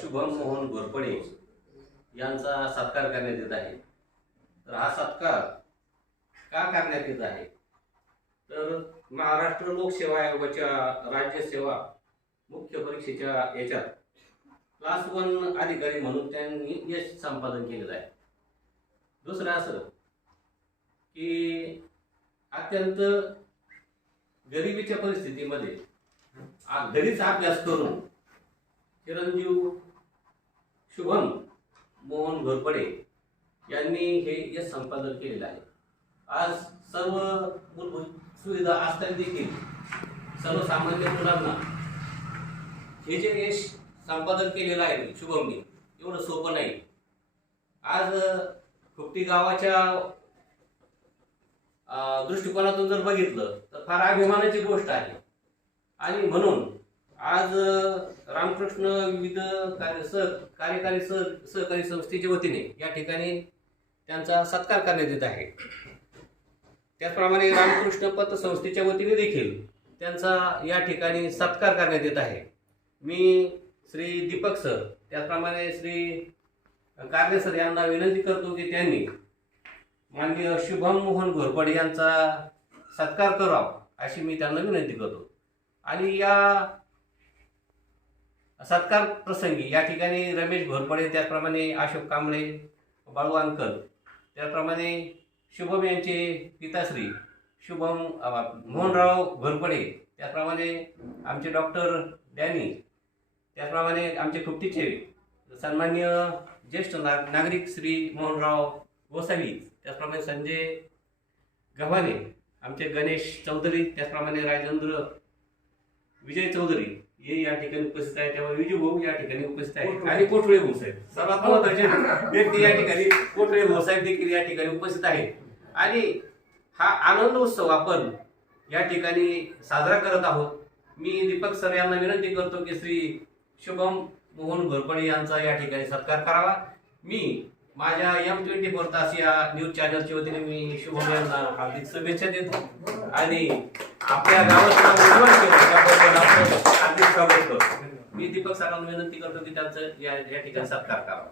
शुभम मोहन घोरपडे यांचा सत्कार करण्यात येत आहे। तर हा सत्कार का करण्यात येत आहे, तर महाराष्ट्र लोकसेवा आयोगाच्या राज्यसेवा मुख्य परीक्षेच्या याच्यात क्लास 1 अधिकारी म्हणून त्यांनी यश संपादन केलेलं आहे। दुसरं असं की अत्यंत गरिबीच्या परिस्थितीमध्ये घरीच अभ्यास करून चिरंजीव शुभम मोहन घोरपडे यांनी हे यश संपादन केलेलं आहे। आज सर्व मूलभूत सुविधा असताना देखील सर्वसामान्य मुलांना हे जे यश संपादन केलेलं आहे शुभमने, एवढं सोपं नाही। आज खुपटी गावाच्या दृष्टिकोनातून जर बघितलं तर फार अभिमानाची गोष्ट आहे। आणि म्हणून आज रामकृष्ण विविध कार्यकारी सहकारी संस्थेच्या वतीने या ठिकाणी त्यांचा सत्कार करण्यात येत आहे। त्याचप्रमाणे रामकृष्ण पत संस्थेच्या वतीने देखील त्यांचा या ठिकाणी सत्कार करण्यात येत आहे। मी श्री दीपक सर त्याचप्रमाणे श्री कारले सर यांना विनंती करतो की त्यांनी माननीय शुभम मोहन घोरपडे यांचा सत्कार करावा अशी मी त्यांना विनंती करतो। आणि या सत्कार प्रसंगी या ठिकाणी रमेश घोरपडे, त्याचप्रमाणे अशोक कांबळे, बाळू अंकल, त्याचप्रमाणे शुभम यांचे पिताश्री शुभम मोहनराव घोरपडे, त्याचप्रमाणे आमचे डॉक्टर डॅनी, त्याचप्रमाणे आमचे खुपटीचे सन्माननीय ज्येष्ठ नागरिक श्री मोहनराव गोसावी, त्याचप्रमाणे संजय गव्हाणे, आमचे गणेश चौधरी, त्याचप्रमाणे राजेंद्र विजय चौधरी हे या ठिकाणी उपस्थित आहेत। त्यामुळे विजू भाऊ या ठिकाणी उपस्थित आहेत आणि कोठळे भाऊ साहेब, सर्वात महत्त्वाचे व्यक्ती या ठिकाणी कोठळे भाऊ साहेब देखील या ठिकाणी उपस्थित आहेत। आणि हा आनंद उत्सव आपण या ठिकाणी साजरा करत आहोत। मी दीपक सर यांना विनंती करतो की श्री शुभम मोहन घोरपडे यांचा या ठिकाणी सत्कार करावा। मी माझ्या M24 तास या न्यूज चॅनलच्या वतीने मी शुभम यांना हार्दिक शुभेच्छा देतो आणि आपल्या गावाचं उज्ज्वल केलं त्याबद्दल आपण हार्दिक स्वागत करतो। मी दीपक सरांना विनंती करतो की त्यांचं या ठिकाणी सत्कार करावा।